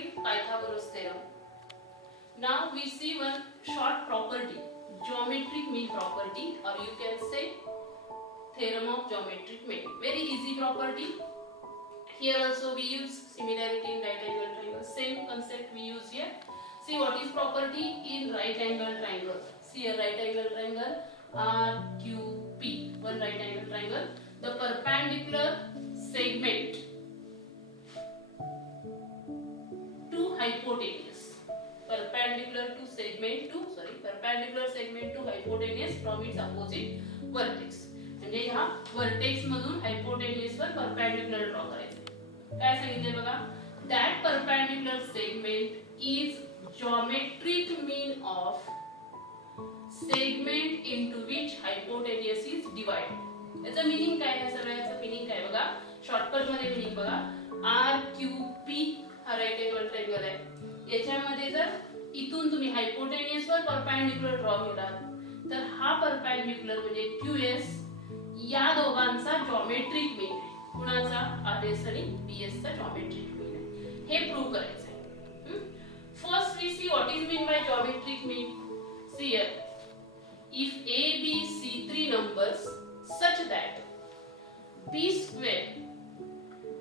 studied Pythagoras theorem. Now we see one short property, geometric mean property, or you can say theorem of geometric mean. Very easy property. Here also we use similarity in right angle triangle. Same concept we use here. See what is property in right angle triangle. See a right angle triangle RQP. One right angle triangle. The perpendicular segment to hypotenuse. Perpendicular segment to hypotenuse from its opposite vertex. म्हणजे ह्या vertex मधून हायपोटेन्युस वर perpendicular draw करायचे. काय सांगितले बघा, that perpendicular segment is geometric mean of segment into which hypotenuse is divided. याचा meaning काय आहे, सगळ्याचं मीनिंग काय बघा, शॉर्टकट मध्ये मीनिंग बघा. RQP हा राईट अँगल ट्रायंगल आहे. याच्यामध्ये जर इथून तुम्ही हायपोटेन्युस वर परपेंडिक्युलर ड्रॉ केलात तर हा परपेंडिक्युलर म्हणजे QS या दोघांचा जॉमेट्रिक मीन आहे. कुणाचा, RS आणि PS चा जॉमेट्रिक मीन आहे. हे प्रूव्ह करायचं आहे. First we see what is mean by geometric mean. See here, if A, B, C three numbers such that B square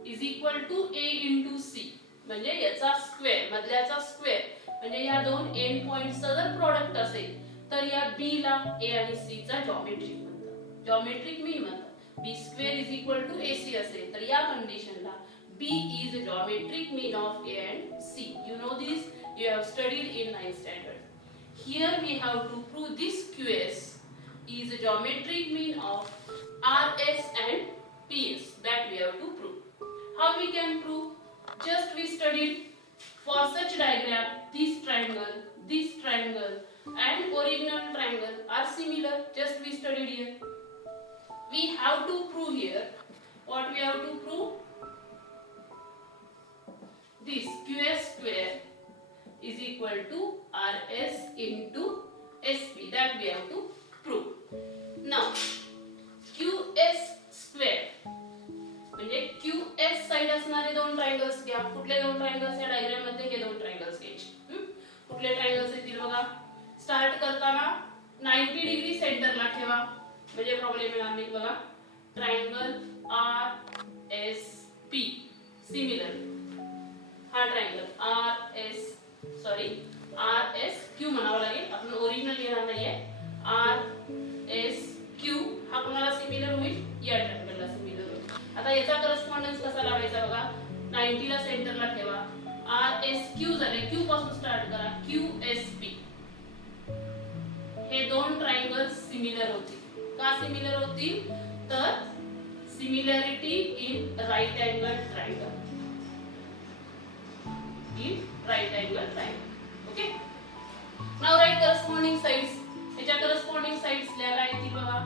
is equal to A into C, म्हणजे याचा square मधल्याचा square म्हणजे या दोन end पॉइंट्सचा जर product असेल तर या B ला A आणि C चा जॉमेट्रिक म्हणतात, जॉमेट्रिक मीन म्हणतात. B square is equal to AC असेल तर या कंडिशनला B is a geometric mean of A and C. You know this, you have studied in 9th standard. Here we have to prove this QS is a geometric mean of RS and PS. That we have to prove. How we can prove? Just we studied for such diagram, this triangle and original triangle are similar. Just we studied here. We have to prove here. What we have to prove? This QS square is equal to RS into SP. That we have to prove. Now QS square म्हणजे QS side असणारे दोन triangles घ्या. कुठले दोन triangles या diagram मध्ये, हे दोन ट्रायंगल्स घ्यायचे. कुठले ट्रायंगल्स येतील बघा. स्टार्ट करताना 90 डिग्री सेंटरला ठेवा म्हणजे प्रॉब्लेम येणार नाही बघा. Triangle RSP similar. हा ट्रायंगल RSQ म्हणावं लागेल, आपण ओरिजिनल लिहिणार नाहीये. RSQ हा कोणाला सिमिलर होईल, या ट्रायंगलला सिमिलर होईल. आता याचा करस्पॉन्डन्स कसा लावायचा बघा. 90 ला सेंटरला ठेवा. RSQ झाले, Q पासून स्टार्ट करा. QSP हे दोन ट्रायंगल्स सिमिलर होतील. का सिमिलर होतील तर similarity in right angle triangle. Okay. Now right corresponding sides. याच्या करस्पॉन्डिंग साइड्स लिहायला येतील बघा.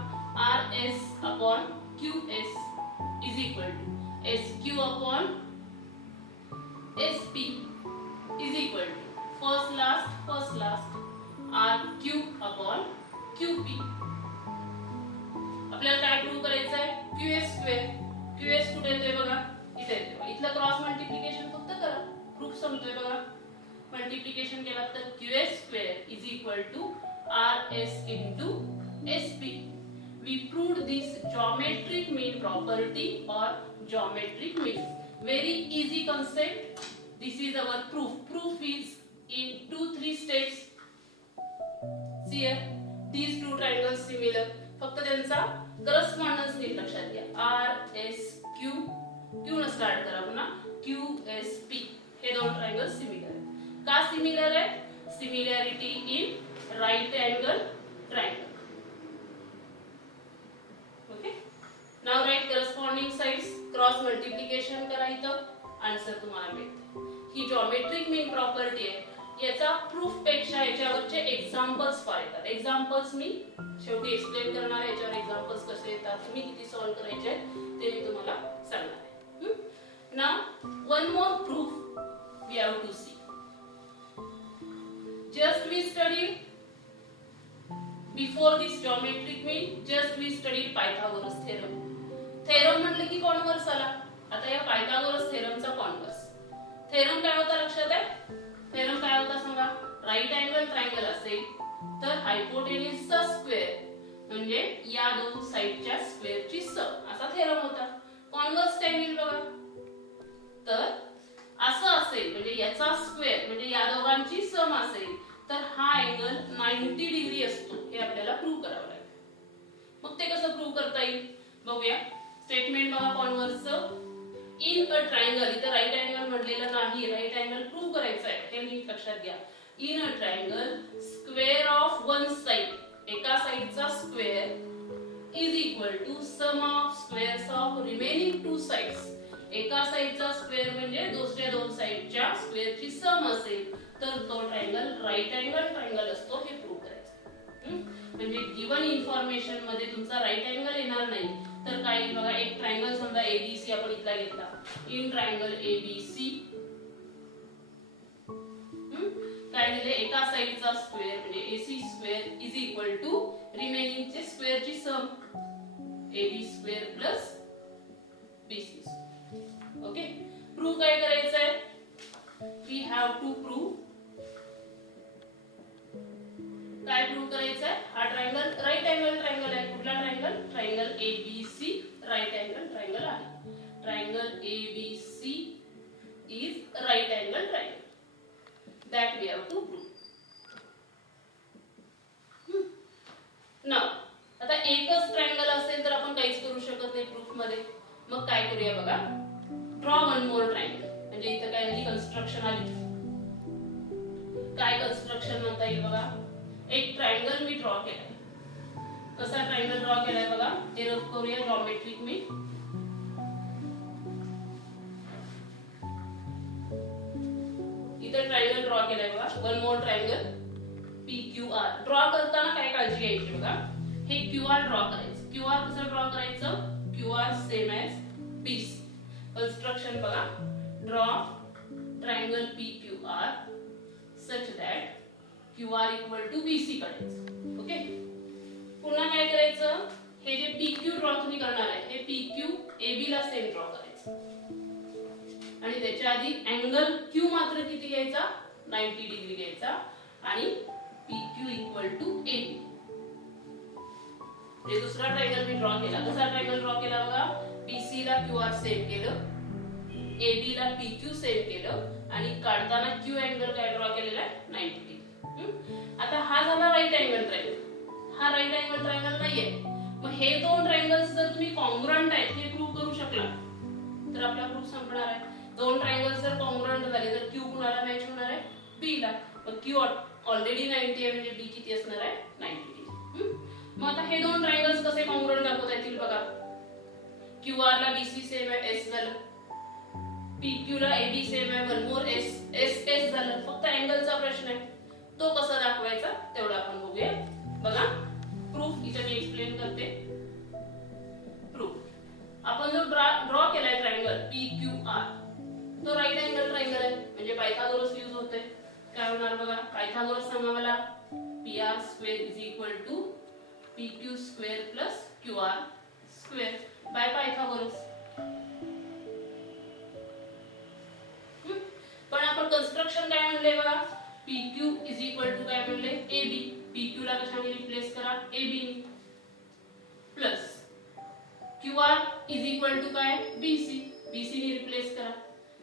RS upon QS is equal to SQ upon SP is equal to first last RQ upon QP. आपल्याला काय प्रूव्ह करायचं आहे, QS स्क्वेअर. QS कुठे येतोय बघा, इथे येतोय. इथलं क्रॉस मल्टिप्लिकेशन फक्त करा, प्रूफ संपतोय बघा. मल्टिप्लिकेशन केला तर QS square is equal to RS into SP. We proved this geometric mean property or geometric mean. Very easy concept. This is our proof. Proof is in 2-3 steps. See here, these two triangles similar. फक्त त्यांचा correspondence नीट लक्षात घ्या. RSQ Q न start करा पुन्हा. QSP हे दोन triangles similar आहेत. का सिमिलर आहे? Similarity in right angle triangle. Okay. Now right corresponding sides. Cross multiplication करा, इथं आन्सर तुम्हाला मिळते. ही जॉमेट्रिक मीन प्रॉपर्टी आहे. याचा प्रूफ पेक्षा याच्यावरचे एक्झाम्पल्स फार येतात. एक्झाम्पल्स मी शेवटी एक्सप्लेन करणार आहे. याच्यावर एक्झाम्पल्स कसे येतात, तुम्ही किती सॉल्व्ह करायचे आहेत ते मी तुम्हाला सांगणार आहे. Now one more proof we have to see. Just we studied before this geometric mean, just we studied Pythagoras theorem. Theorem म्हटलं की कॉन्व्हर्स आला. आता या पायथागोरस थेरमचा कॉन्व्हर्स. थेरम काय होता लक्षात आहे? थेरम काय होता सांगा? राईट अँगल ट्रायंगल असेल तर हायपोटेन्यूजचा स्क्वेअर म्हणजे या दोन साइडच्या स्क्वेअरची सम असा थेरम होता. कॉन्व्हर्स काय होईल बघा? तर असं असेल म्हणजे याचा स्क्वेअर म्हणजे या दोघांची सम असेल तर हा अँगल 90 डिग्री असतो हे आपल्याला प्रूव्ह करावं लागेल. मग ते कसं प्रूव्ह करता येईल बघूया. स्टेटमेंट बघा कॉन्व्हर्सचं. इन अ ट्रायंगल, इथं राईट अँगल म्हटलेलं नाही, राईट अँगल प्रूव्ह करायचं आहे हे नीट लक्षात घ्या. In a triangle square of one side, एका साइडचा square is equal to sum of squares of remaining two sides. एका साइडचा स्क्वेअर म्हणजे दुसऱ्या दोन साइडच्या स्क्वेअरची सम असेल तर तो ट्रायंगल राईट अँगल ट्रायंगल असतो हे प्रूव्ह करायचं. म्हणजे गिवन इन्फॉर्मेशन मध्ये तुमचा राईट अँगल येणार नाही तर काय येईल बघा. एक ट्रायंगल समजा एबीसी आपण इथला घेतला. इन ट्रायंगल एबीसी काय दिले? एका साइडचा स्क्वेअर म्हणजे AC square is equal to remaining चे स्क्वेअर ची sum AB square plus BC. Okay, prove काय करायचं आहे? We have to prove. काय प्रूव्ह करायचं आहे? हा ट्रायंगल राईट अँगल ट्रायंगल आहे. कुठला triangle? Triangle ABC right angle triangle आहे. Triangle ABC is right angle triangle. That we have to prove. Now, आता एकच ट्रायंगल असेल तर आपण काहीच करू शकत नाही प्रूफ मध्ये. मग काय करूया बघा. Draw one more triangle. म्हणजे इथं काय आली? कन्स्ट्रक्शन आली. काय कन्स्ट्रक्शन म्हणता येईल बघा. एक ट्रायंगल मी ड्रॉ केलाय. कसा ट्रायंगल ड्रॉ केलाय बघा. हे रफ करूया जॉमेट्रिक मी. इथं ट्रायंगल ड्रॉ केलाय बघा. One more triangle PQR. Draw करताना काय काळजी घ्यायची बघा. हे QR ड्रॉ करायचं. QR कसं ड्रॉ करायचं? QR same as BC. Construction बघा. Draw triangle PQR such that QR equal to BC करायचं. ओके, पुन्हा काय करायचं? हे जे PQ ड्रॉ तुम्ही करणार आहे हे PQ AB ला सेम ड्रॉ करायचं आणि त्याच्या आधी अँगल Q मात्र किती घ्यायचा? 90 डिग्री घ्यायचा आणि PQ इक्वल टू AB. हे दुसरा ट्रायंगल मी ड्रॉ केला. कसा ट्रायंगल ड्रॉ केला बघा. BC ला QR सेम केलं, AB ला PQ सेम केलं आणि काढताना Q अँगल काय ड्रॉ केलेला आहे? 90 डिग्री. आता हा झाला राईट अँगल ट्रायंगल. हा राईट अँगल ट्रायंगल नाहीये. मग हे दोन ट्रायंगल्स जर तुम्ही कॉन्ग्रुएंट आहेत हे प्रूव्ह करू शकला तर आपला प्रूफ संपणार आहे. दोन ट्रायंगल्स जर कॉन्ग्रुएंट झाले तर Q कुणाला मॅच होणार आहे? B ला. मग Q ऑलरेडी 90 आहे म्हणजे B किती असणार आहे? 90 डिग्री. मग आता हे दोन ट्रायंगल्स कसे कॉन्ग्रुएंट दाखवता येतील बघा. QR ला BC सेम आहे S झालं. PQ ला AB सेम आहे वन मोर S झालं. फक्त अँगलचा प्रश्न आहे. तो कसा दाखवायचा तेवढा आपण बघूया. बघा प्रूफ इथे मी एक्सप्लेन करते. प्रूफ आपण जो ड्रॉ केलाय ट्रायंगल PQR तो राईट अँगल ट्रायंगल आहे म्हणजे पायथागोरस यूज होते. काय होणार बघा. पायथागोरस सांगा मला. PR square is equal to PQ square plus QR square by Pythagoras. पण आपण कन्स्ट्रक्शन काय म्हणले बघा. PQ इज इक्वल टू काय म्हणले? AB. PQ ला कशाने रिप्लेस करा? AB plus QR is equal to काय? BC. BC ने रिप्लेस करा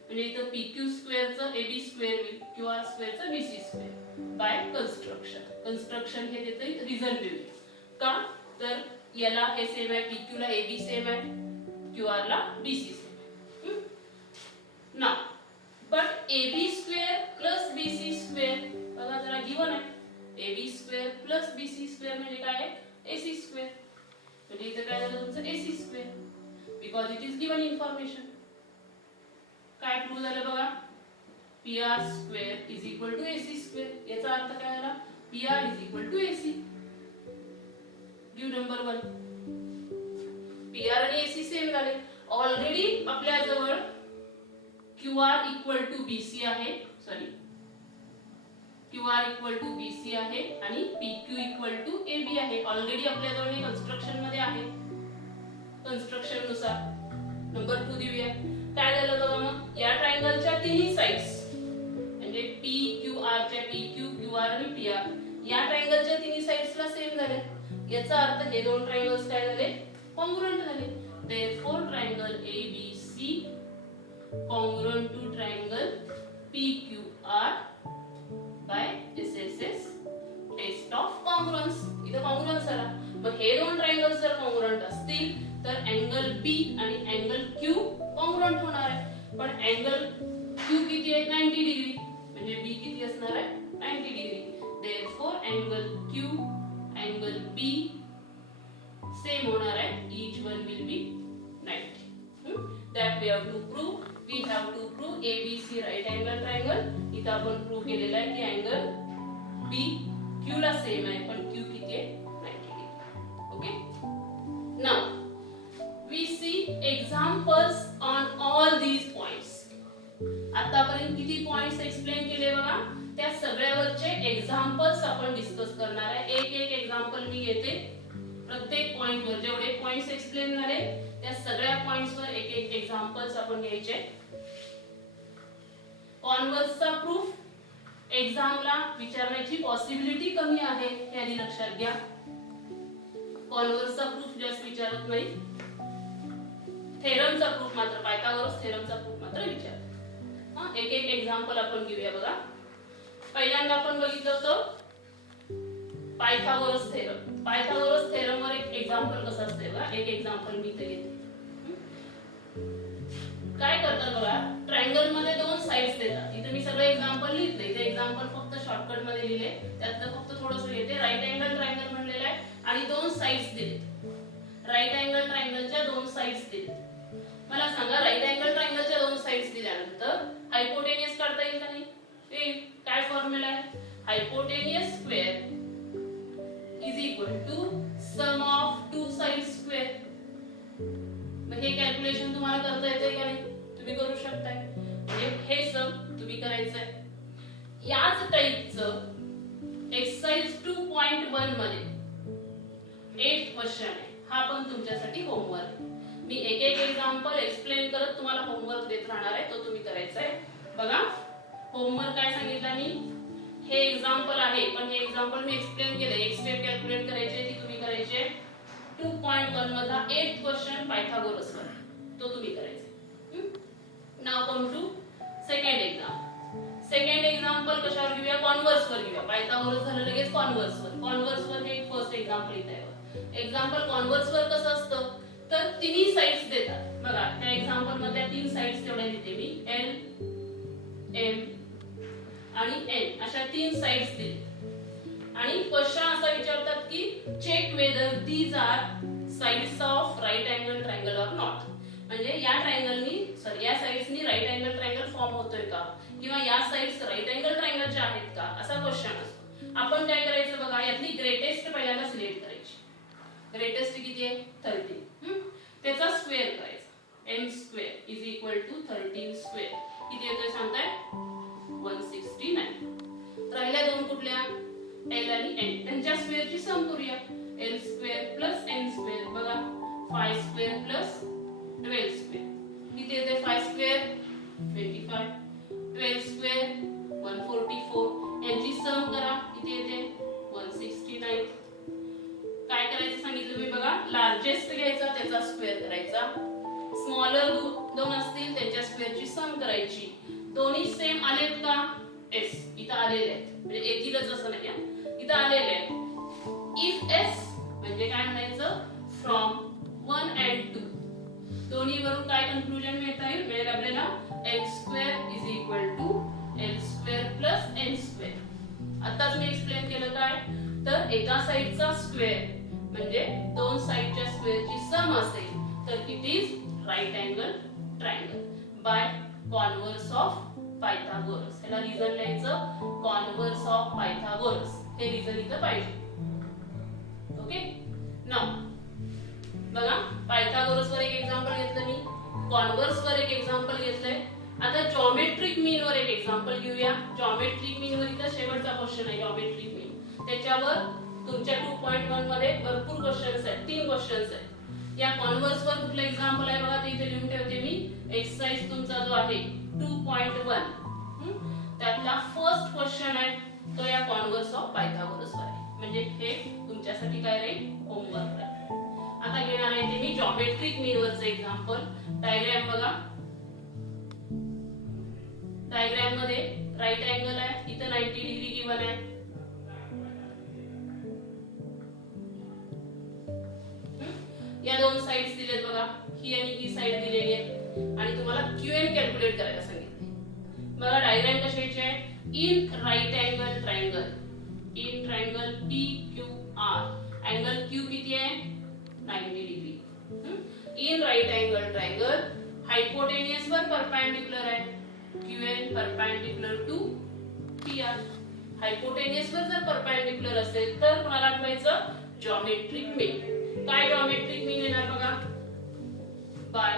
म्हणजे इथं PQ स्क्वेअरचं AB स्क्वेअर होईल, QR स्क्वेअरचं BC square by construction. Construction हे देते रिझन देऊया. का तर याला हे सेम आहे, PQ ला AB सेम आहे, QR ला BC सेम आहे. ना but AB square plus BC square बघा जरा गिवन आहे. AB square plus BC square म्हणजे काय आहे? AC square. म्हणजे इथं काय झालं तुमचं? AC square because it is given information. काय प्रूव्ह झालं बघा. PR square is equal to AC square. याचा अर्थ काय झाला? PR is equal to AC. Due number 1. PR आणि AC सेम झाले. ऑलरेडी आपल्या जवळ QR इक्वल टू BC आहे. Sorry QR equal to BC आहे आणि PQ इक्वल टू AB आहे. ऑलरेडी आपल्या जवळ हे कन्स्ट्रक्शन मध्ये आहे. कन्स्ट्रक्शन नुसार नंबर 2 देऊया. काय झालं बघा. मग या ट्रायंगलच्या तिन्ही साइड साइड्स म्हणजे पी क्यू आर च्या पी क्यू क्यू आर आणि पी आर या ट्रायंगलच्या तिन्ही साइड्सला सेम झाले. याचा अर्थ हे दोन ट्रायंगल्स काय झाले कॉन्ग्रुएंट झाले. therefore triangle ABC congruent to triangle PQR by SSS test of congruence. इथं कॉन्ग्रुएन्स आला. मग हे दोन ट्रायंगल्स जर कॉन्ग्रुएंट असतील तर अँगल P आणि अँगल Q कॉन्ग्रुएंट होणार आहे. पण अँगल Q किती आहे 90 डिग्री म्हणजे B किती असणार आहे 90 degree. therefore angle Q angle P same होणार आहे. each one will be 90. that we have to prove. we have to prove ABC right angle triangle. इथं आपण प्रूव्ह केलेला आहे की अँगल B Q ला सेम आहे पण Q किती आहे 90 degree. Okay. Now we see examples on all these points. आतापर्यंत किती पॉइंट्स एक्सप्लेन केले बघा. त्या सगळ्यावरचे एक्झाम्पल्स आपण डिस्कस करणार आहे. एक एक एक्झाम्पल मी घेते. प्रत्येक पॉइंट वर जेवढे पॉइंट्स एक्सप्लेन झाले त्या सगळ्या पॉइंट्स वर एक एक एक्झाम्पल्स आपण घ्यायचे. कॉन्व्हर्सचा प्रूफ एक्झामला विचारण्याची पॉसिबिलिटी कमी आहे हे आधी लक्षात घ्या. कॉन्व्हर्सचा प्रूफ जास्त विचारत नाही. थेरमचा प्रूफ मात्र पायथागोरस थेरमचा प्रूफ मात्र विचार. एक एक एक्झाम्पल आपण घेऊया बघा. पहिल्यांदा आपण बघितलं होतं पायथागोरस थेरम. पायथागोरस थेरम वर एक एक्झाम्पल कसं असते बघा. एक एक्झाम्पल मी इथे घेते. काय करतात बघा. ट्रायंगल मध्ये दोन साइड्स देतात. इथे मी सगळे एक्झाम्पल लिहिते. इथे एक्झाम्पल फक्त शॉर्टकट मध्ये लिहिले. त्यातलं फक्त थोडंसं घेते. राईट अँगल ट्रायंगल म्हणलेलं आहे आणि दोन साइड्स दिले. राईट अँगल ट्रायंगलच्या दोन साइड्स दिले. मला सांगा राईट अँगल ट्रायंगलच्या दोन साइड्स दिल्यानंतर हायपोटेनियस काढता येईल का नाही. ते काय फॉर्म्युला आहे. Hypotenuse square is equal to sum of two sides square. मग हे कॅल्क्युलेशन तुम्हाला करता येते का नाही तुम्ही करू शकताय. म्हणजे हे सम तुम्ही करायचंय. याच टाइपचं एक्सरसाइज 2.1 मध्ये 8 क्वेश्चन आहे. हा पण तुमच्यासाठी होमवर्क. मी एक एक एक्झाम्पल एक्सप्लेन करत तुम्हाला होमवर्क देत राहणार आहे. तो तुम्ही करायचा आहे. बघा होमवर्क काय सांगितलं मी. हे एक्झाम्पल आहे पण हे एक्झाम्पल मी एक्सप्लेन केले. एक स्टेप कॅल्क्युलेट करायचे ती तुम्ही करायचे. 2.1 मधला 8 क्वेश्चन पायथागोरस वर तो तुम्ही करायचे. Now come to second example. Second example कशावर घेऊया कॉन्व्हर्स वर घेऊया. पायथागोरस झालं लगेच कॉन्व्हर्स वर. कॉन्व्हर्स वर हे फर्स्ट एक्झाम्पल इथे आहे. एक्झाम्पल कॉन्व्हर्स वर कसं असतं तर तिन्ही साइड्स देतात. बघा त्या एक्झाम्पल मधल्या तीन साइड्स तेवढ्या देते मी. L M आणि N अशा तीन साइड्स दिले आणि क्वेश्चन असा विचारतात की check whether these are sides of right angle triangle or not. म्हणजे या ट्रायंगलनी या साइड्सनी राइट अँगल ट्रायंगल फॉर्म होतोय का किंवा या साइड्स राइट अँगल ट्रायंगलच्या आहेत का असा क्वेश्चन असतो. आपण काय करायचं बघा. यातली ग्रेटेस्ट पहिल्यांदा सिलेक्ट करायची. ग्रेटेस्ट किती आहे 13. त्याचा स्क्वेअर करायचा. m square is equal to 13 square किती येतोय सांगताय 169. राहिल्या दोन कुठल्या L आणि N. त्यांच्या स्क्वेअरची सम करूया. L square plus N square. बघा 5 स्क्वेअर प्लस 12 स्क्वेअर किती येते 5 स्क्वेअर 25 12 स्क्वेअर 144. यांची सम करा किती येते 169. काय करायचं सांगितलं मी बघा. लार्जेस्ट घ्यायचा त्याचा स्क्वेअर करायचा. स्मॉलर दोन असतील त्यांच्या स्क्वेअरची सम करायची. दोन्ही सेम आलेत का S इथं आलेले आहेत. म्हणजे येतीलच असं नाही इथं आलेले आहेत. इफ S म्हणजे काय म्हणायचं फ्रॉम 1 and 2 दोन्ही वरून काय कन्क्लुजन मिळता येईल मिळेल आपल्याला m square is equal to l square plus n square. आताच मी एक्सप्लेन केलं काय तर एका साइडचा स्क्वेअर म्हणजे दोन साइडच्या स्क्वेअरची सम असेल तर it is right angle triangle by converse of Pythagoras. याला रिझन लिहायचं कॉन्व्हर्स ऑफ पायथागोरस. हे रिझन इथं पाहिजे. ओके. नाउ बघा पायथागोरस वर एक एक्झाम्पल घेतलं मी. कॉन्व्हर्स वर एक एक्झाम्पल घेतलंय. आता जॉमेट्रिक मीन वर एक एक्झाम्पल घेऊया. जॉमेट्रिक मीन वर इथं शेवटचा क्वेश्चन आहे जॉमेट्रिक मीन. त्याच्यावर तुमच्या 2.1 मध्ये भरपूर क्वेश्चन्स आहेत. 3 क्वेश्चन्स आहेत. या कॉन्व्हर्स वर कुठलं एक्झाम्पल आहे बघा ते इथे लिहून ठेवते मी. एक्सरसाइज तुमचा जो आहे 2.1 तो या कॉन्व्हर्स ऑफ पायथागोरस वर आहे. म्हणजे हे तुमच्यासाठी काय राहील, होमवर्क राहील. आता घेणार आहे ते मी जॉमेट्रिक मीन वरचं एक्झाम्पल. डायग्राम बघा. डायग्राम मध्ये राईट अँगल आहे, इथं 90 डिग्री गिवन आहे. या दोन साइड्स दिलेत बघा, ही आणि ही साइड दिलेली आहे आणि तुम्हाला क्यूएन कॅल्क्युलेट करायला सांगितले. बघा डायग्राम कशाची आहे, in right angle triangle, in triangle P Q R, angle Q किती आहे, 90 degree. In right angle triangle hypotenuse वर परपेंडिक्युलर आहे, QN perpendicular to P R. Hypotenuse वर जर परपेंडिक्युलर असेल तर तुम्हाला आठवायचं जॉमेट्रिक मीन. काय जॉमेट्रिक मीन येणार बघा, बाय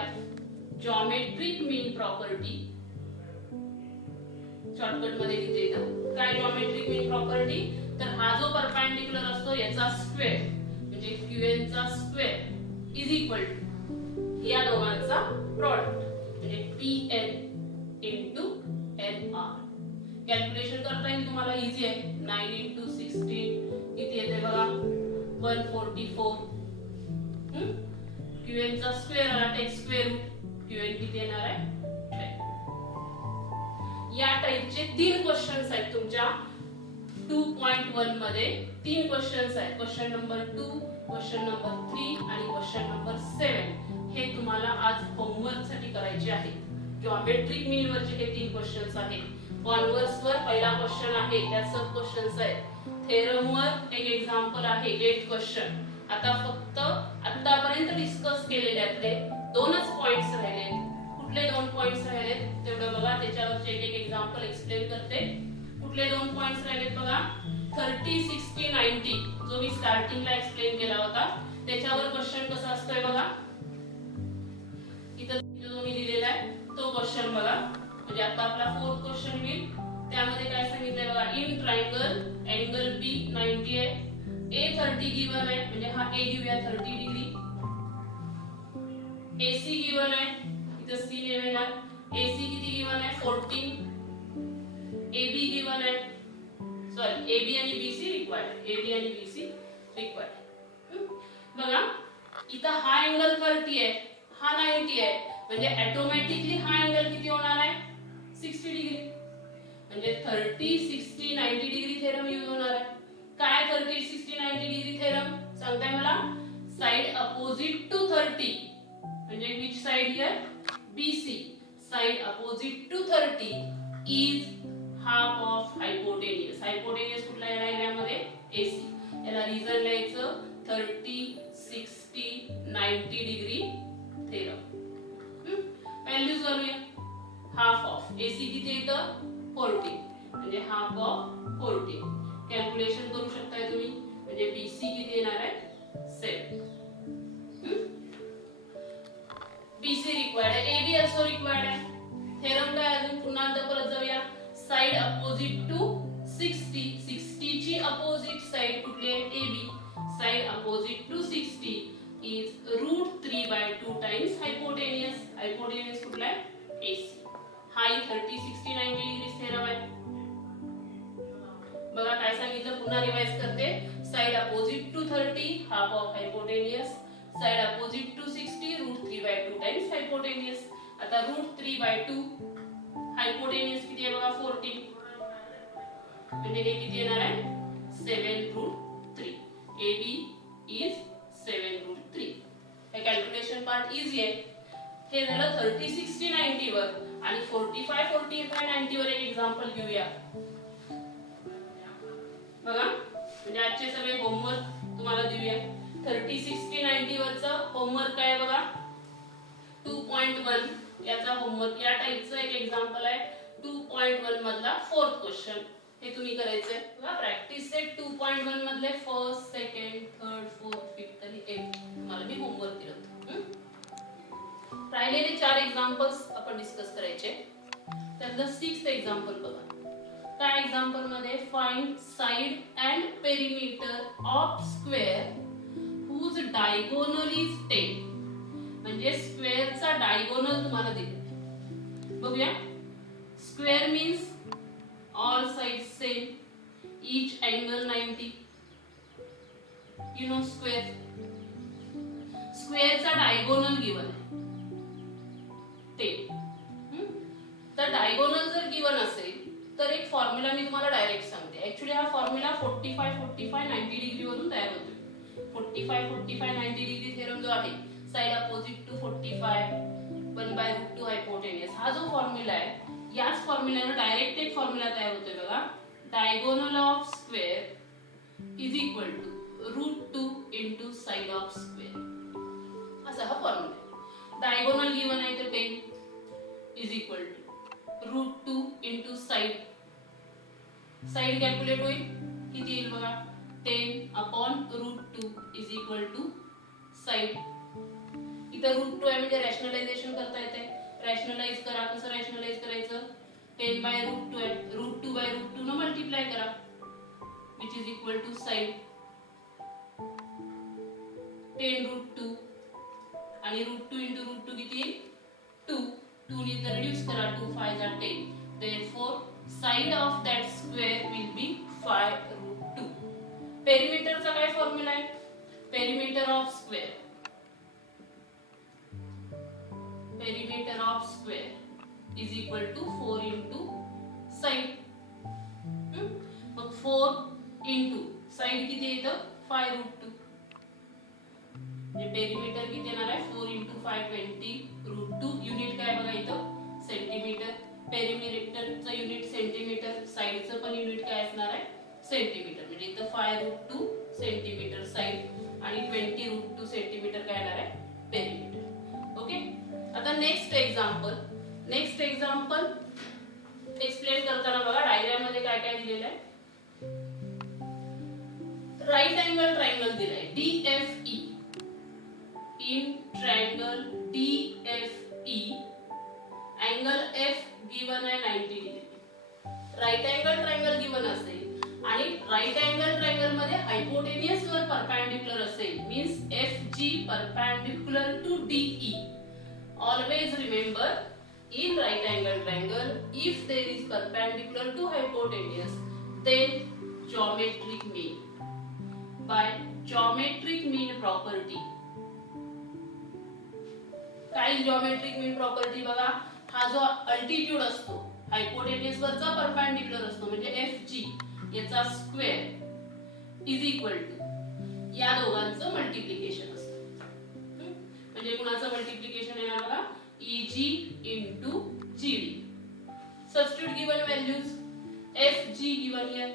जॉमेट्रिक मीन प्रॉपर्टी. शॉर्टकट मध्ये लिहिते इथं काय जॉमेट्रिक मीन प्रॉपर्टी, तर हा जो परपेंडिक्युलर असतो याचा स्क्वेअर म्हणजे क्यूएन चा स्क्वेअर इज इक्वल टू या दोघांचा प्रॉडक्ट म्हणजे पीएन इनटू एनआर. कॅल्क्युलेशन करता येईल तुम्हाला, इझी आहे. 9 into 16 किती येते बघा, 144. क्यूएन चा स्क्वेअर आला, टेक स्क्वेअर रूट, क्यूएन किती येणार आहे 12. या टाइपचे 3 क्वेश्चन्स आहेत तुमच्या 2.1 मध्ये. 3 क्वेश्चन्स आहेत, क्वेश्चन नंबर 2, क्वेश्चन नंबर 3 आणि क्वेश्चन नंबर 7. हे तुम्हाला आज होमवर्क साठी करायचे आहेत. जॉमेट्रिक मीन वरचे हे 3 क्वेश्चन्स आहेत. कॉन्व्हर्स वर पहिला क्वेश्चन आहे, त्यात सब क्वेश्चन्स आहेत. थेरम वर एक एक्झाम्पल आहे, 8 क्वेश्चन. आता फक्त आतापर्यंत डिस्कस केलेल्यातले 2च पॉइंट्स राहिले. कुठले 2 पॉइंट्स राहिले तेवढं बघा, त्याच्यावरचे एक एक्झाम्पल एक्सप्लेन करते. कुठले 2 पॉइंट्स राहिलेत बघा, 30, 60, 90 जो मी स्टार्टिंगला एक्सप्लेन केला होता त्याच्यावर क्वेश्चन कसा असतोय बघा. इथं जो मी लिहिलेला आहे तो क्वेश्चन बघा. म्हणजे आता आपला 4th क्वेश्चन होईल. त्यामध्ये काय सांगितलंय बघा, इन ट्रायंगल अँगल बी 90 आहे, ए 30 गिवन आहे म्हणजे हा ए घेऊया 30 डिग्री. एसी गिवन आहे, इथं सी लिहिणार. एसी किती गिवन आहे 14. एबी गिवन आहे, सॉरी एबी आणि बीसी रिक्वायर्ड, एबी आणि बीसी रिक्वायर्ड. बघा इथं हा अँगल 30 आहे, हा 90 आहे म्हणजे ऑटोमॅटिकली हा अँगल किती होणार आहे 60 डिग्री. म्हणजे 30, 60, 90 डिग्री थेरम यूज होणार आहे. काय 30, 60, 90 डिग्री थेरम सांगताय मला, साइड अपोजिट टू 30 म्हणजे which side here BC, side opposite to 30 is half of hypotenuse. hypotenuse कुठला आहे डायग्राम मध्ये AC. याला रिझन लिहायचं 30, 60, 90 डिग्री थेरम. व्हॅल्यूज घालूया. हाफ ऑफ AC किती येतं 40 म्हणजे हाफ ऑफ 40. कॅल्क्युलेशन करू शकताय तुम्ही. म्हणजे BC किती येणार आहे 7. BC रिक्वायर्ड आहे, AB also रिक्वायर्ड आहे. थेरम काय अजून पुन्हा एकदा परत जाऊया. साइड अपोजिट टू 60, 60 ची अपोजिट साइड कुठली आहे AB. Side opposite to 60 is √3/2 times hypotenuse. Hypotenuse कुठला आहे AC. हाई 30, 60, 90 डिग्री थेरम आहे. बघा काय सांगितलं, पुन्हा रिवाइज करते. Side opposite to 30 half of hypotenuse, side opposite to 60 √3/2 times hypotenuse. आता √3/2 हायपोटेनियस किती आहे बघा 40 म्हणजे हे किती येणार आहे 7√3. AB is 7√3. हे कॅल्क्युलेशन पार्ट इझी आहे. हे झालं 30, 60, 90 वर. आणि 45, 45, 90 वर एक एक्झाम्पल घेऊया. बघा म्हणजे आजचे सगळे होमवर्क तुम्हाला देऊया. 30, 60, 90 वरचं होमवर्क काय बघा 2.1 याचा होमवर्क. या टाइपचं एक एक्झाम्पल आहे 2.1 मधला 4th क्वेश्चन. हे तुम्ही करायचंय बघा. प्रॅक्टिस सेट 2.1 मधले 1st, 2nd, 3rd, 4th, 5th आणि 8th तुम्हाला मी होमवर्क दिलं होतं. राहिलेले 4 एक्झाम्पल्स आपण डिस्कस करायचे. त्यातलं 6th एक्झाम्पल बघा. काय एक्झाम्पल मध्ये find side and perimeter of square whose diagonal is 10. म्हणजे स्क्वेअरचा डायगोनल तुम्हाला दिले. बघूया. Square means all sides same. each angle 90. You know square. Square चा diagonal given आहे ते. तर डायगोनल जर गिवन असेल तर एक फॉर्म्युला मी तुम्हाला डायरेक्ट सांगते. ऍक्च्युली हा फॉर्म्युला 45 45 90 डिग्री वरून तयार होतो. 45 45 90 डिग्री थेरम जो आहे, साइड अपोजिट टू 45 1/√2 हायपोटेनियस, हा जो फॉर्म्युला आहे, याच फॉर्म्युल्याने डायरेक्ट एक फॉर्म्युला तयार होतोय बघा. Diagonal of square is equal to √2 into side of square, असा हा फॉर्म्युला आहे. डायगोनल गिवन आहे तर 10 is equal to √2 into side. Side calculate होईल, किती येईल बघा, 10 upon √2 is equal to side. इथं √2 आहे म्हणजे रॅशनलायझेशन करता येते. रॅशनलाइज करा. कसं रॅशनलाइज करायचं, 10/√2 आहे, √2/√2 न मल्टिप्लाय करा, which is equal to side 10√2 आणि √2 इंटू √2 किती येईल, 2. 2 ने reduce करा, 2 5 are 10. Therefore, side of that square will be 5√2. Perimeter चा काय फॉर्म्युला आहे, perimeter of square. Perimeter of square is equal to 4 into side. मग 4 into side किती येतं, 5√2. म्हणजे पेरिमीटर किती येणार आहे, 4 into 5 20√2. युनिट काय बघा इथं, सेंटीमीटर. पेरिमीटरचं युनिट सेंटीमीटर, साइडचं पण युनिट काय असणार आहे, सेंटीमीटर. म्हणजे इथं 5√2 सेंटीमीटर साइड आणि 20√2 सेंटीमीटर काय येणार आहे, पेरिमीटर. ओके. आता नेक्स्ट एक्झाम्पल एक्सप्लेन करताना बघा डायग्राम मध्ये काय काय दिलेलं आहे. राइट अँगल ट्रायंगल दिलाय DFE. In triangle DFE, angle F given आहे 90 डिग्री. राइट अँगल ट्रायंगल गिवन असेल आणि राइट अँगल ट्रायंगल मध्ये हायपोटेनियस वर परपेंडिक्युलर असेल, means FG perpendicular to DE. Always remember, in right angle triangle, if there is perpendicular to hypotenuse, then geometric mean. By geometric mean property, काय geometric मीन property बघा, हा जो altitude असतो hypotenuse वरचा perpendicular असतो म्हणजे FG, याचा स्क्वेअर इज इक्वल टू या दोघांचं मल्टिप्लिकेशन असतं. म्हणजे कुणाचं मल्टिप्लिकेशन येणार बघा, EG into GD. Substitute given values, FG given here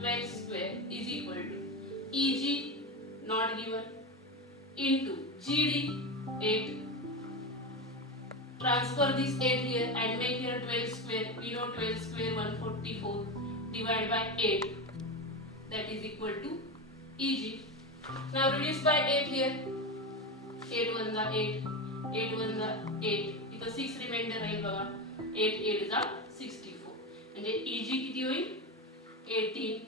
12 square is equal to EG not given into GD 8. Transfer this 8 here and make here 12 square. We know 12 square 144 divided by 8, that is equal to EG. Now reduce by 8 here. 8 1 जा 8, 8 1 जा 8. इथं 6 reminder राहील बघा. 8 8 जा 64. म्हणजे EG किती होईल, 18.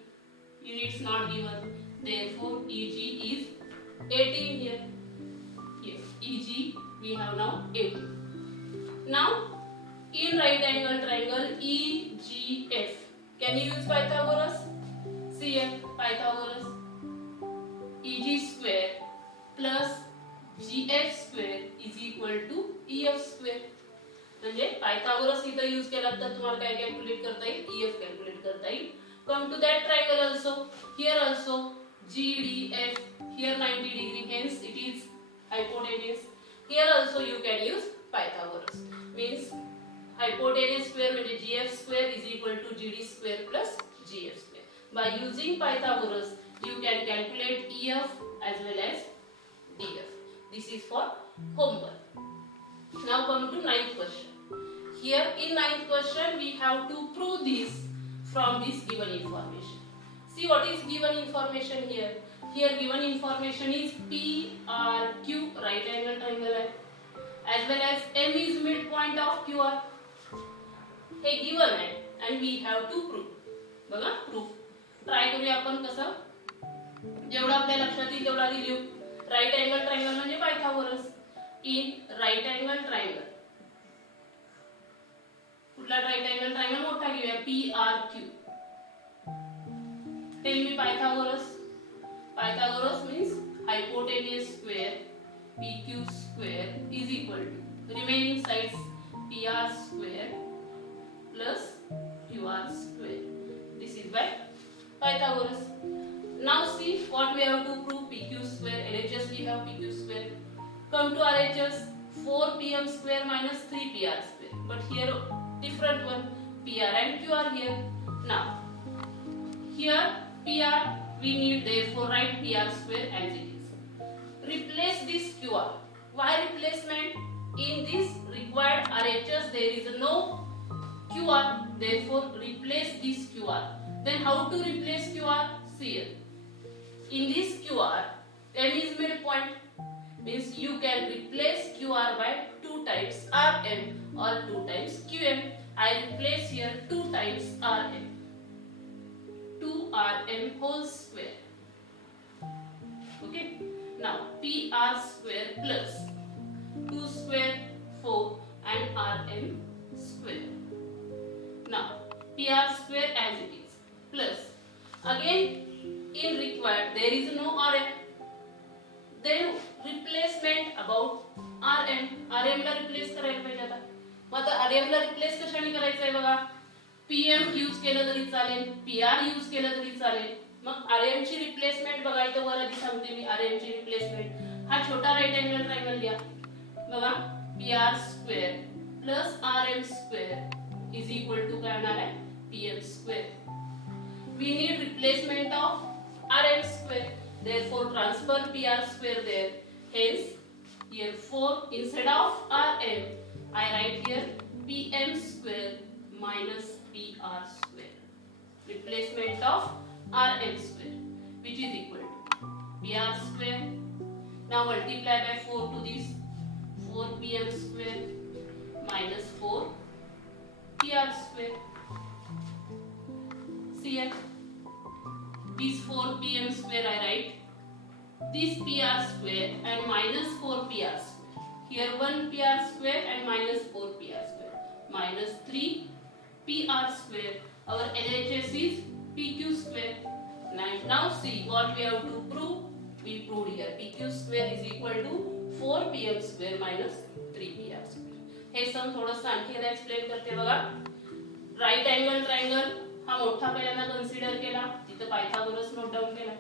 Units not given. Therefore EG is 18 here. Yes, EG we have now 18. Now in right angle triangle EGF, can you use Pythagoras? See here, Pythagoras. EG square plus GF square is equal to EF square. म्हणजे Pythagoras इथं use केला तर तुम्हाला काय calculate करता येईल, EF calculate करता येईल. Come to that triangle also. Here also GDF. Here 90 degree, hence it is hypotenuse. Here also you can use Pythagoras. Means hypotenuse square म्हणजे GF square is equal to GD square plus GF square. By using Pythagoras, you can calculate EF as well as DF. This is for homework. Now come to ninth question. Here in ninth question we have to prove this from this given information. See what is given information here. Here given information is PRQ, right angle triangle है, as well as M is midpoint of QR. हे given है and we have to prove. बघा proof. Try करूया आपण कसं, जेवढं आपल्या लक्षात येईल तेवढा लिहू. राइट अँगल ट्रायंगल म्हणजे Pythagoras. In right angle triangle, कुठला राइट अँगल ट्रायंगल मोठा घेऊया, PRQ. Tell me Pythagoras. Pythagoras means hypotenuse square PQ square is equal to remaining sides PR square plus QR square. This is by Pythagoras. Now see what we have to prove. PQ square, LHS we have PQ square. Come to RHS, 4PM square minus 3PR square. But here different one, PR and QR here. Now here PR we need, therefore write PR square as it is. Replace this QR. Why replacement? In this required RHS there is no QR, therefore replace this QR. Then how to replace QR? See here. In this QR, M is midpoint, means you can replace QR by 2 times Rm or 2 times Qm. I replace here 2 times Rm. 2Rm whole square. Okay. Now PR square plus 2 square 4 and Rm square. Now PR square as it is plus again in required there is no Rm. Then replacement about Rm. Rm ला replace करायला पाहिजे आता. मग आता Rm ला replace कशाने करायचं आहे बघा. PM यूज केलं तरी चालेल, PR यूज केलं तरी चालेल. मग Rm ची रिप्लेसमेंट बघा इथं वर आधी सांगते मी. Rm ची रिप्लेसमेंट हा छोटा राईट अँगल ट्रायंगल घ्या बघा. PR square plus Rm square is equal to काय होणार आहे PM square. We need replacement of Rm square, therefore transfer PR square there. Hence here 4 instead of Rm I write here PM square minus PR square. Replacement of Rm square which is equal to PR square. Now multiply by 4 to this, 4 PM square minus 4 PR square. See here, this 4 PM square I write, this PR square and minus 4 PR square. Here 1 PR square and minus 4 PR square. Minus 3 PR square. Our LHS is PQ square. Now see what we have to prove. We proved here PQ square is equal to 4 PM square minus 3 PR square. हे सम थोडंसं आणखी एकदा explain करते बघा. Right angle triangle हा मोठा पहिल्यांदा consider केला, तिथं पायथागोरस नोट डाऊन केला.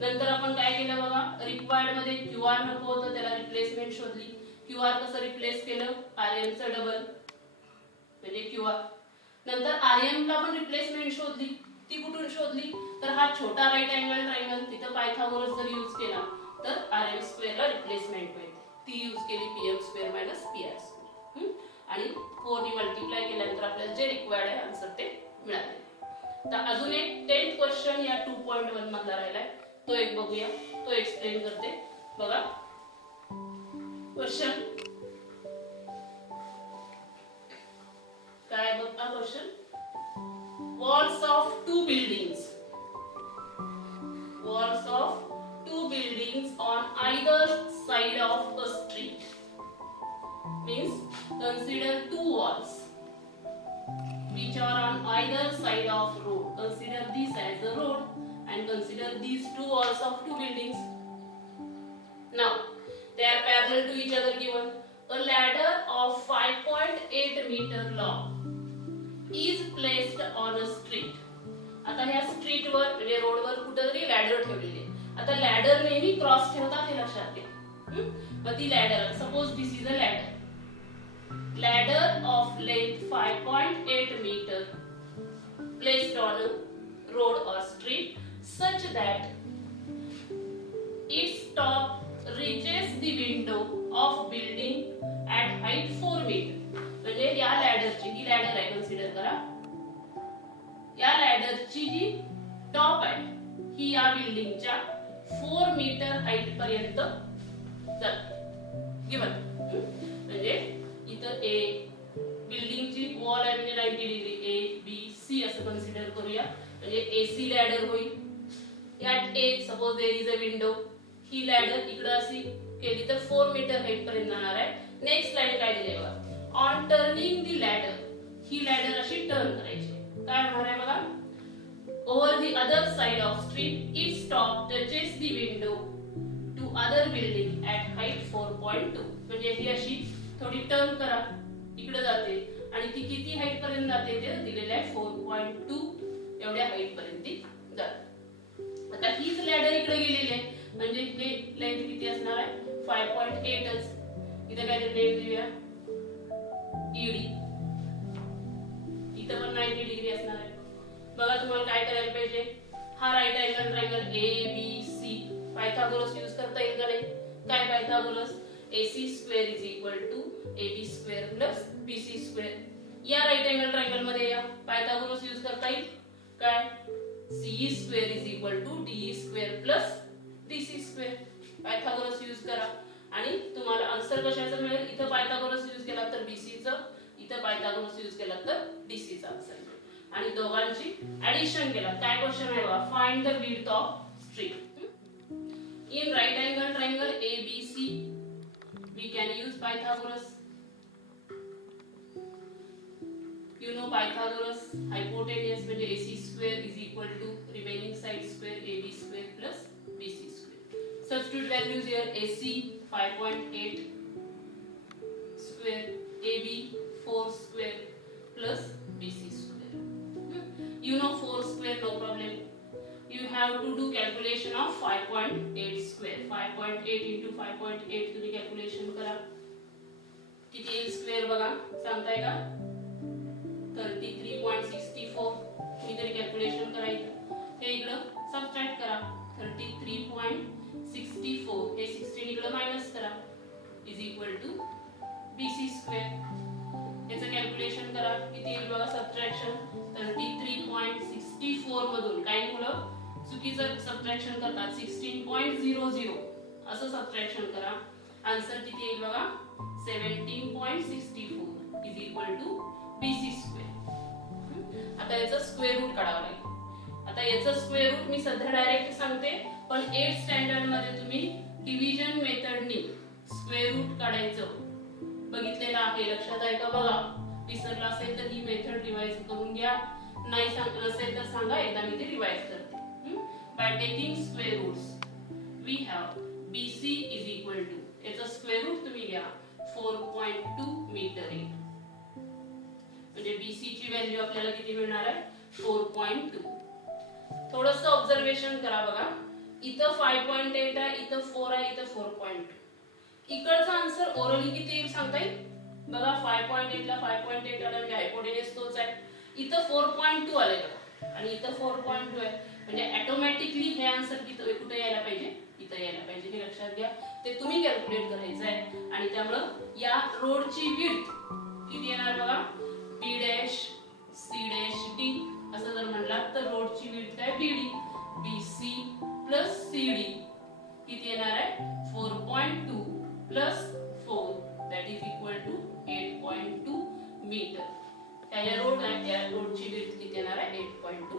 नंतर आपण काय केलं बघा, रिक्वायर्ड मध्ये QR नको होतं त्याला रिप्लेसमेंट शोधली. QR कसं रिप्लेस केलं, Rm चं डबल म्हणजे QR. नंतर Rm ला पण रिप्लेसमेंट शोधली. ती कुठून शोधली तर हा छोटा राईट अँगल ट्रायंगल तिथं पायथागोरस जर यूज केला तर Rm स्क्वेअर ला रिप्लेसमेंट मिळते. ती यूज केली PM square minus PR square आणि 4 ने मल्टिप्लाय केल्यानंतर आपल्याला जे रिक्वायर्ड आहे आन्सर ते मिळाले. तर अजून एक 10th क्वेश्चन या 2.1 मधला राहिलाय, तो एक बघूया, तो एक्सप्लेन करते बघा. क्वेश्चन काय बघा question. Walls of two buildings on either side of a street, means consider two walls which are on either side of road. Consider this as the road and consider these two walls of two buildings. Now they are parallel to each other given. A ladder of 5.8 meter long is placed on a street. आता ह्या street वर म्हणजे road वर कुठेतरी ladder ठेवलेली आहे. आता ladder नेहमी क्रॉस ठेवतात हे लक्षात घ्या. मग ती ladder, suppose this is a ladder of length 5.8 meter placed on a road or street such that its top reaches the window of building at height 4 meter. म्हणजे या लॅडरची, ही लॅडर आहे कन्सिडर करा, या लॅडरची जी टॉप आहे ही या बिल्डिंगच्या 4 मीटर हाईट पर्यंत जाते. गिवन म्हणजे इथं ए बिल्डिंगची वॉल आहे म्हणजे 90 डिग्री ए बी सी असं कन्सिडर करूया. म्हणजे एसी लॅडर होईल. यात A suppose there is a window, ही लॅडर इकडे अशी केली तर 4 मीटर हाईट पर्यंत जाणार आहे. नेक्स्ट लाईन काय दिली आहे बघा, on turning the ladder, he ladder अशी टर्न करायची. काय होणार आहे बघा, over the other side of street its top touches the window to other building at height 4.2. म्हणजे ही अशी थोडी टर्न करा, इकडे जाते आणि ती किती हाईट पर्यंत जाते ते दिलेले आहे 4.2 एवढ्या हाईट पर्यंत ती जाते. आता हीच लॅडर इकडे गेलेली आहे म्हणजे हे लेंथ किती असणार आहे 5.8च. इथे काय लेंथ देऊया ईडी, इथे पण 90 डिग्री असणार आहे. बघा तुम्हाला काय करायला पाहिजे, हा right angle triangle ABC Pythagoras use करता येईल का नाही. काय Pythagoras, AC square is equal to AB square plus BC square. या राईट अँगल ट्रायंगल मध्ये या पायथागोरस यूज करता येईल काय, CE square is equal to DE square plus DC square. Pythagoras use करा आणि तुम्हाला आन्सर कशाचं मिळेल, इथं पायथागोरस यूज केला तर BC चं, इथं पायथागोरस यूज केला तर DC चा आन्सर. आणि दोघांची ऍडिशन केला. काय क्वेश्चन आहे बघा, find the width of street. In right angle triangle ABC we can use Pythagoras. You know Pythagoras hypotenuse म्हणजे AC square is equal to remaining side square AB square plus BC square. Substitute values here, AC 5.8 square, AB 4 square plus BC square. You know 4 square, no problem. You have to do calculation of 5.8 square. 5.8 into 5.8 तुम्ही calculation करा. किती येईल square बघा, सांगताय का 33.64. तुम्ही तरी calculation करायचं. हे इकडं सबट्रॅक्ट करा 33.64. हे 16 इकडं मायनस करा is equal to BC square. याचं कॅल्क्युलेशन करा किती येईल बघा, सबट्रॅक्शन 33.64 मधून काही मुलं चुकीचं सबट्रॅक्शन करतात 16.00 असं सबट्रॅक्शन करा. आन्सर किती येईल बघा 17.64 is equal to BC square. आता याचं स्क्वेअर रूट काढावं लागेल. आता याचं स्क्वेअर रूट मी सध्या डायरेक्ट सांगते, पण 8th स्टँडर्ड मध्ये तुम्ही डिव्हिजन मेथडनी स्क्वेअर रूट काढायचं बघितलेलं आहे, लक्षात आहे का बघा. विसरला असेल तर ही मेथड रिवाइज करून घ्या, नाही सांगितलं असेल तर सांगा, एकदा मी ते रिवाइज करते. By taking square roots we have BC is equal to, याचा स्क्वेअर रूट तुम्ही घ्या 4.2 मीटर येईल. म्हणजे BC ची व्हॅल्यू आपल्याला किती मिळणार आहे 4.2. थोडंसं ऑब्झर्वेशन करा बघा, इथं 5.8 आहे, इथं 4 आहे, इथं 4.2. इकडचा आन्सर ओरली किती येईल सांगता येईल बघा. 5.8 ला 5.8 आला म्हणजे हायपोटेन्यूस तोच आहे. इथं 4.2 आले बघा आणि इथं 4.2 आहे, म्हणजे ऑटोमॅटिकली हे आन्सर कुठे यायला पाहिजे, इथं यायला पाहिजे. हे लक्षात घ्या, ते तुम्ही कॅल्क्युलेट करायचं आहे. आणि त्यामुळं या रोडची विड्थ किती येणार बघा, B dash C dash D असं जर म्हणलात तर रोडची विड्थ आहे BD. BC प्लस CD किती येणार आहे 4.2 plus 4 that is equal to 8.2 metre. या रोड आहे, या रोडची विड्थ किती येणार आहे 8.2